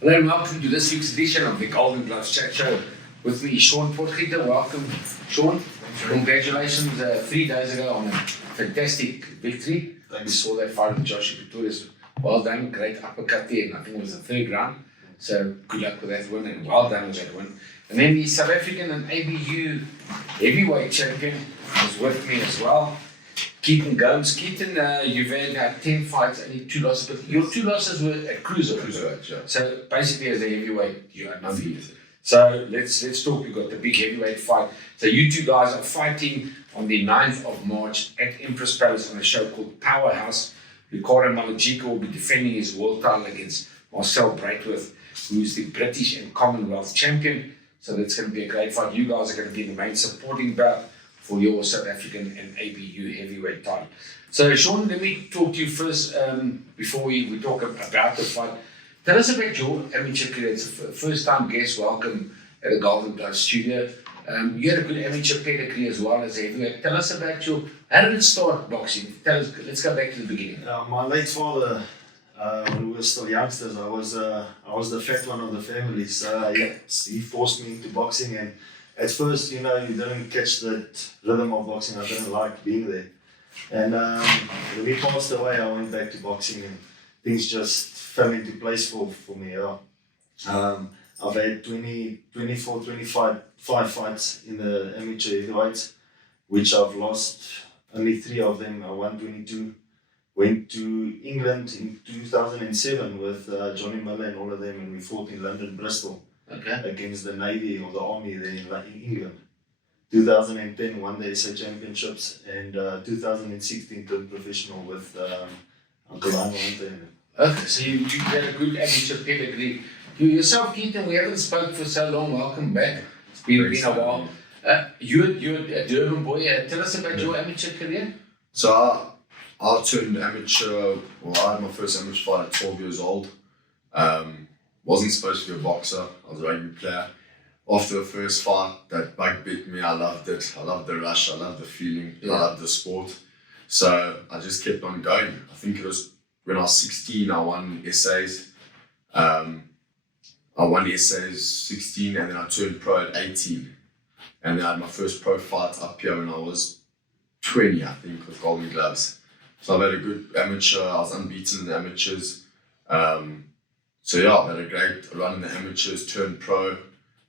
Hello and welcome to this week's edition of the Golden Gloves Chat Show. With me, Shaun Potgieter. Welcome, Shaun. Congratulations 3 days ago on a fantastic victory. We saw that fight with Joshua Pretorius. Well done, great uppercut there, and I think it was the third round. So good luck with that win, and well done with that win. And then the South African and ABU heavyweight champion was with me as well, Keaton Gomes. Keaton, you've had 10 fights, only 2 losses, but your 2 losses were at cruiserweight. Yeah. So basically, as a heavyweight, you are undefeated. So let's talk. We've got the big heavyweight fight. So you two guys are fighting on the 9th of March at Empress Palace on a show called Powerhouse. Ricardo Malajika will be defending his world title against Marcel Braithwaite, who's the British and Commonwealth champion. So that's going to be a great fight. You guys are going to be the main supporting bout for your South African and ABU heavyweight title. So Shaun, let me talk to you first before we talk about the fight. Tell us about your amateur career. It's a first-time guest. Welcome at the Golden Gloves studio. You had a good amateur pedigree as well as a heavyweight. Tell us about how did it start boxing? Tell us. Let's go back to the beginning. My late father, when we were still youngsters, I was the fat one of the family. So he forced me into boxing, and at first, you didn't catch that rhythm of boxing. I didn't like being there. And when he passed away, I went back to boxing, and things just fell into place for me. I've had 24, 25 fights in the amateur heavyweights, which I've lost only 3 of them. I won 22. Went to England in 2007 with Johnny Miller and all of them, and we fought in London, Bristol. Against the Navy or the Army there in England. 2010 won the SA Championships, and 2016 turned professional with Uncle Lionel. Okay, so you had a good amateur pedigree. You yourself, Keaton, we haven't spoken for so long. Welcome back. It's been a while. You're a Durban boy. Tell us about your amateur career. So I turned amateur. Well, I had my first amateur fight at 12 years old. Wasn't supposed to be a boxer. I was a rugby player. After the first fight, that bug bit me. I loved it. I loved the rush. I loved the feeling. I loved the sport. So I just kept on going. I think it was when I was 16, I won essays. I won essays 16, and then I turned pro at 18. And then I had my first pro fight up here when I was 20, I think, with Golden Gloves. So I've had a good amateur. I was unbeaten in the amateurs. So yeah, I've had a great run in the amateurs, turned pro,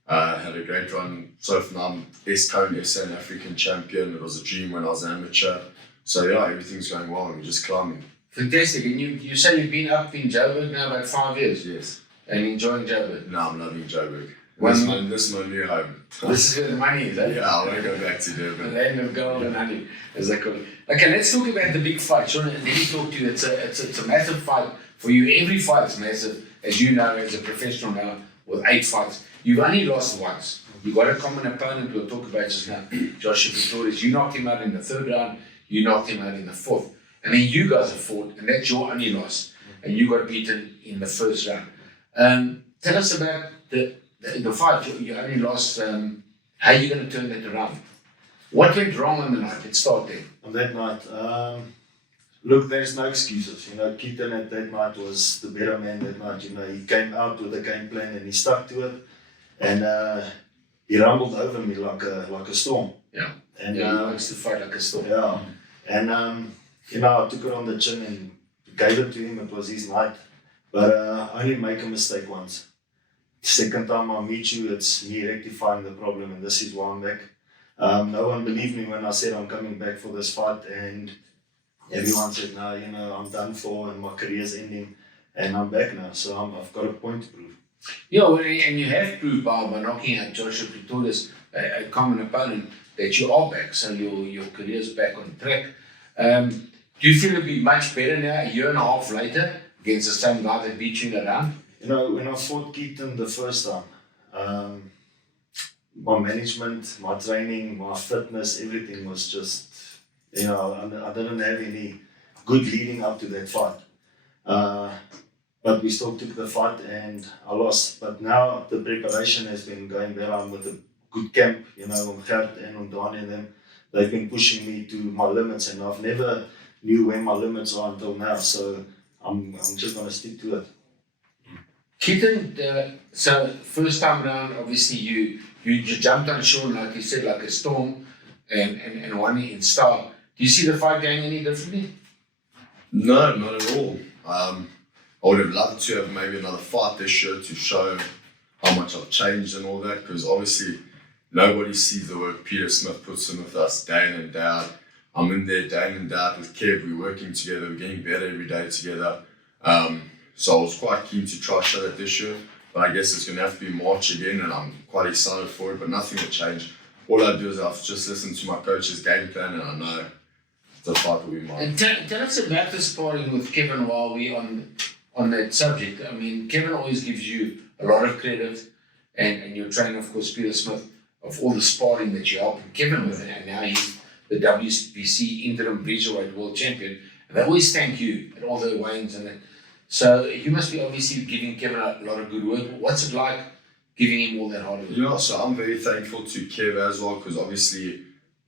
had a great run. So far now I'm current SA and African champion. It was a dream when I was an amateur. So yeah, everything's going well and we're just climbing. Fantastic. And you say you've been up in Joburg now about 5 years? Yes. And enjoying Joburg? No, I'm loving Joburg. This is my new home. This is where the money is, eh? Yeah, I want to go back to Durban. The land of gold and honey, as they call it. Okay, let's talk about the big fight, Shaun. And then you talk to you. It's a massive fight for you. Every fight is massive, as you know, as a professional now, with 8 fights. You've only lost once. You've got a common opponent we'll talk about just now, Joshua Pretorius. You knocked him out in the 3rd round. You knocked him out in the 4th. And then you guys have fought, and that's your only loss. And you got beaten in the 1st round. Tell us about the fight. You only lost. How are you going to turn that around? What went wrong on the night? Let's start there. On that night, look, there's no excuses. Keaton at that night was the better man that night. He came out with a game plan and he stuck to it. And he rumbled over me like a storm. Yeah. And he likes to fight like a storm. Yeah. And I took it on the chin and gave it to him. It was his night. But I only make a mistake once. Second time I meet you, it's me rectifying the problem, and this is why I'm back. No one believed me when I said I'm coming back for this fight, and everyone said, no, I'm done for and my career's ending, and I'm back now, so I've got a point to prove. Yeah, well, and you have proved by knocking out Joshua Pretorius, a common opponent, that you are back, so your career's back on track. Do you feel it'll be much better now, a year and a half later, against the same guy that beat you in the round? When I fought Keaton the first time, my management, my training, my fitness, everything was just, I didn't have any good leading up to that fight. But we still took the fight and I lost. But now the preparation has been going well. I'm with a good camp, on Gert and on Dani and them. They've been pushing me to my limits, and I've never knew where my limits are until now. So I'm just going to stick to it. Keaton, so first time around, obviously you jumped on Shaun, like you said, like a storm, and won it in style. Do you see the fight going any differently? No, not at all. I would have loved to have maybe another fight this year to show how much I've changed and all that, because obviously nobody sees the work Peter Smith puts in with us day in and day out. I'm in there day in and day out with Kev. We're working together. We're getting better every day together. So I was quite keen to try show that this year, but I guess it's going to have to be March again, and I'm quite excited for it, but nothing will change. All I do is I've just listened to my coach's game plan, and I know the fight will be mine. And tell us about the sparring with Kevin while we're on that subject. I mean, Kevin always gives you a lot of credit, and your trainer, of course, Peter Smith, of all the sparring that you helped Kevin with, and now he's the WBC interim Bridgerweight world champion, and they always thank you at all the weigh-ins and that. So you must be obviously giving Kevin a lot of good work. What's it like giving him all that hard work? Yeah, so I'm very thankful to Kev as well, because obviously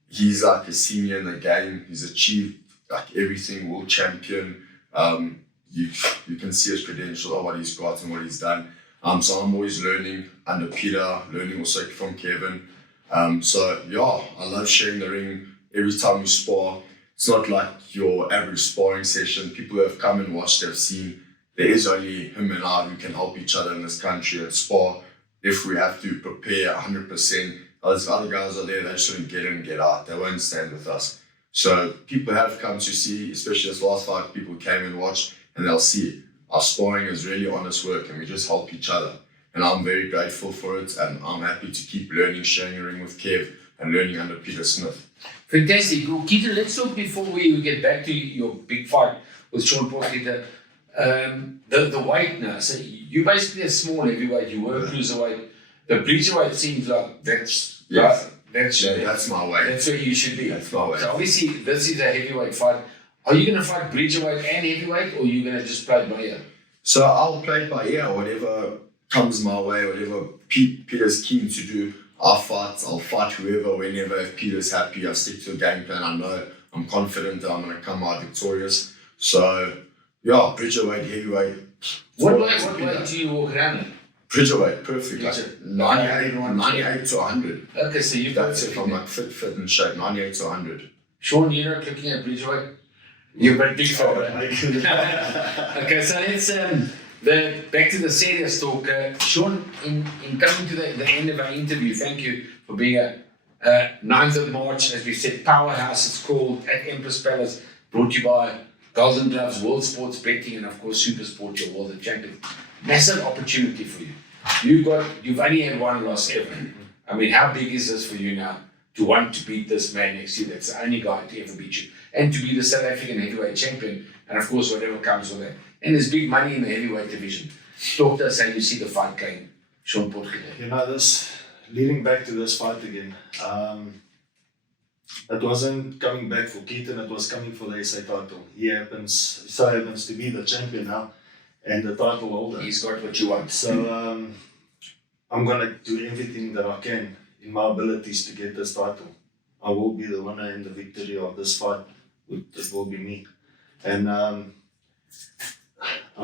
he's like a senior in the game. He's achieved like everything, world champion. You can see his credentials of what he's got and what he's done. So I'm always learning under Peter, learning also from Kevin. So yeah, I love sharing the ring every time we spar. It's not like your average sparring session. People who have come and watched have seen there is only him and I who can help each other in this country and spar if we have to prepare 100%. Those other guys are there, they shouldn't get in and get out. They won't stand with us. So people have come to see, especially this last fight, people came and watched, and they'll see our sparring is really honest work and we just help each other. And I'm very grateful for it, and I'm happy to keep learning, sharing a ring with Kev and learning under Peter Smith. Fantastic. Well, Keaton, let's talk before we get back to your big fight with Shaun Potgieter. The weight now. So you basically a small heavyweight. You were a cruiserweight. The Bridgerweight seems like that's my weight. That's where you should be. That's my weight. So obviously this is a heavyweight fight. Are you going to fight Bridgerweight and heavyweight, or are you going to just play it by ear? So I'll play it by ear. Whatever comes my way, whatever Peter's keen to do, I'll fight whoever, whenever. If Peter's happy, I stick to the game plan. I know, I'm confident that I'm going to come out victorious. So, yeah, Bridgerweight, heavyweight. What weight do you walk around in? Bridgerweight, perfect. Like 98 to 100. Okay, so you've got That's if I'm like fit and shape, 98 to 100. Shaun, you're not looking at Bridgerweight? You're a big fan. Okay, so let's back to the serious talk. Shaun, in coming to the end of our interview, thank you for being a 9th of March, as we said, Powerhouse it's called, at Empress Palace, brought to you by Golden Gloves, World Sports Betting, and of course Super Sport, your world champion. Massive opportunity for you. You've only had one loss ever. I mean, how big is this for you now to want to beat this man next to you? That's the only guy to ever beat you, and to be the South African heavyweight champion, and of course whatever comes with that. And there's big money in the heavyweight division. Talk to us how you see the fight going, Shaun Potgieter. You know, leading back to this fight again, it wasn't coming back for Keaton, it was coming for the SA title. He so happens to be the champion now and the title holder. He's got what you want. So I'm going to do everything that I can in my abilities to get this title. I will be the winner in the victory of this fight. It will be me. And I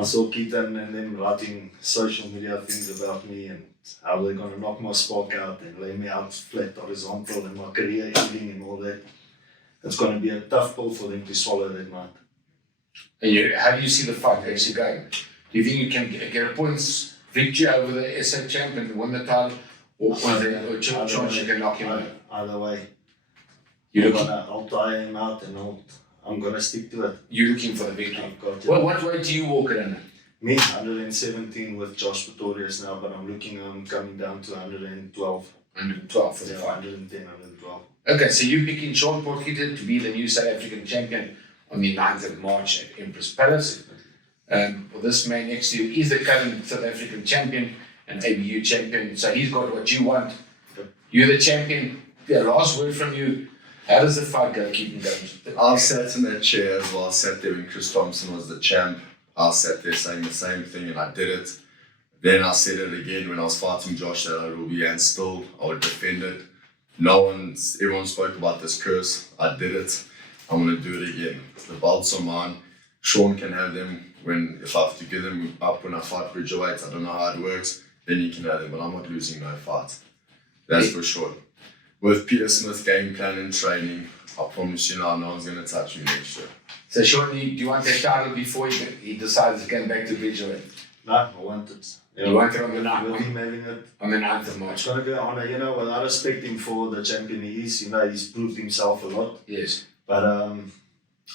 saw Keaton and them writing social media things about me and how they're going to knock my spark out and lay me out flat horizontal and my career ending and all that. It's going to be a tough pill for them to swallow that night. And how do you see the fight actually going? Do you think you can get a points victory over the SA champion and win the title, or chance you can knock him out? Either way. I'll tire him out and I'm going to stick to it. You're looking for the victory. Well, what weight do you walk in? Me, 117 with Joshua Pretorius now, but I'm coming down to 112. 112 for the fight. 110, 112. Okay, so you're picking Shaun Potgieter to be the new South African champion on the 9th of March at Empress Palace. Well, this man next to you is the current South African champion and ABU champion, so he's got what you want. You're the champion. The last word from you. How does the fight go, Keaton Gomes? I sat in that chair as well. I sat there when Chris Thompson was the champ. I sat there saying the same thing and I did it. Then I said it again when I was fighting Josh that I will be and still I would defend it. Everyone spoke about this curse. I did it. I'm going to do it again. The belts are mine. Shaun can have them if I have to give them up when I fight Bridgerweight, I don't know how it works, then you can have them, but I'm not losing no fight. That's for sure. With Peter Smith's game plan and training, I promise you now, no one's going to touch me next year. So Shaun, do you want that title before he decides to come back to Bridgerweight? No, I want it. You want it on the night, with him having it. on the 9th of It's March? going to be an honor, you know. Well, I respect him for the champion he is. You know, he's proved himself a lot. Yes. But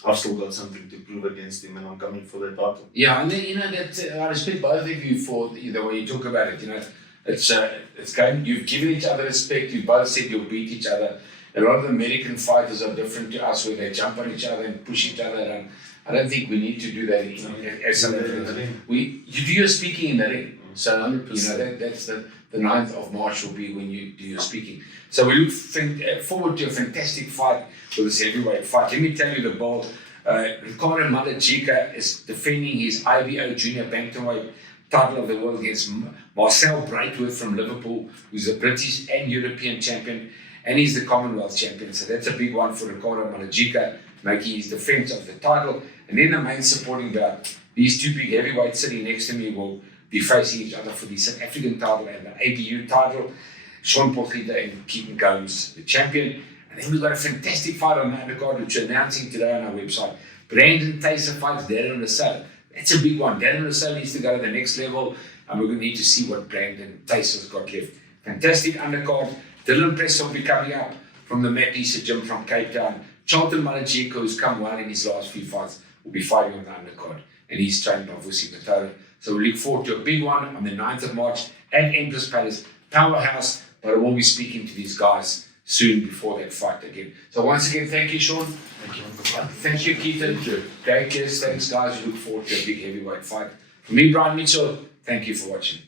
I've still got something to prove against him, and I'm coming for that title. Yeah, and then, you know, that I respect both of you for the way you talk about it. You know, it's going. You've given each other respect. You both said you'll beat each other. A lot of the American fighters are different to us, where they jump on each other and push each other around. I don't think we need to do that as South Africans. You do your speaking in the ring. So, 100%. That's the 9th of March will be when you do your speaking. So we look forward to a fantastic fight with this heavyweight fight. Let me tell you the ball. Ricardo Malajika is defending his IBO Junior Bantamweight title of the world against Marcel Braithwaite from Liverpool, who's a British and European champion, and he's the Commonwealth champion. So that's a big one for Ricardo Malajika, making his defense of the title. And then the main supporting bout, these two big heavyweights sitting next to me will be facing each other for the South African title and the ABU title. Shaun Potgieter and Keaton Gomes, the champion. And then we've got a fantastic fight on the undercard, which we're announcing today on our website. Brandon Taser fights Darren Russell. That's a big one. Darren Russell needs to go to the next level, and we're going to need to see what Brandon Taser's got left. Fantastic undercard. Dylan Press will be coming up from the Matt Lisa gym from Cape Town. Charlton Malajiko, who's come well in his last few fights, will be fighting on the undercard, and he's trained by Vusi Matara. So we look forward to a big one on the 9th of March at Empress Palace, Powerhouse. But I will be speaking to these guys soon before that fight again. So once again, thank you, Shaun. Thank you. Thank you, Keaton. Great guests. Thanks, guys. We look forward to a big heavyweight fight. For me, Brian Mitchell, thank you for watching.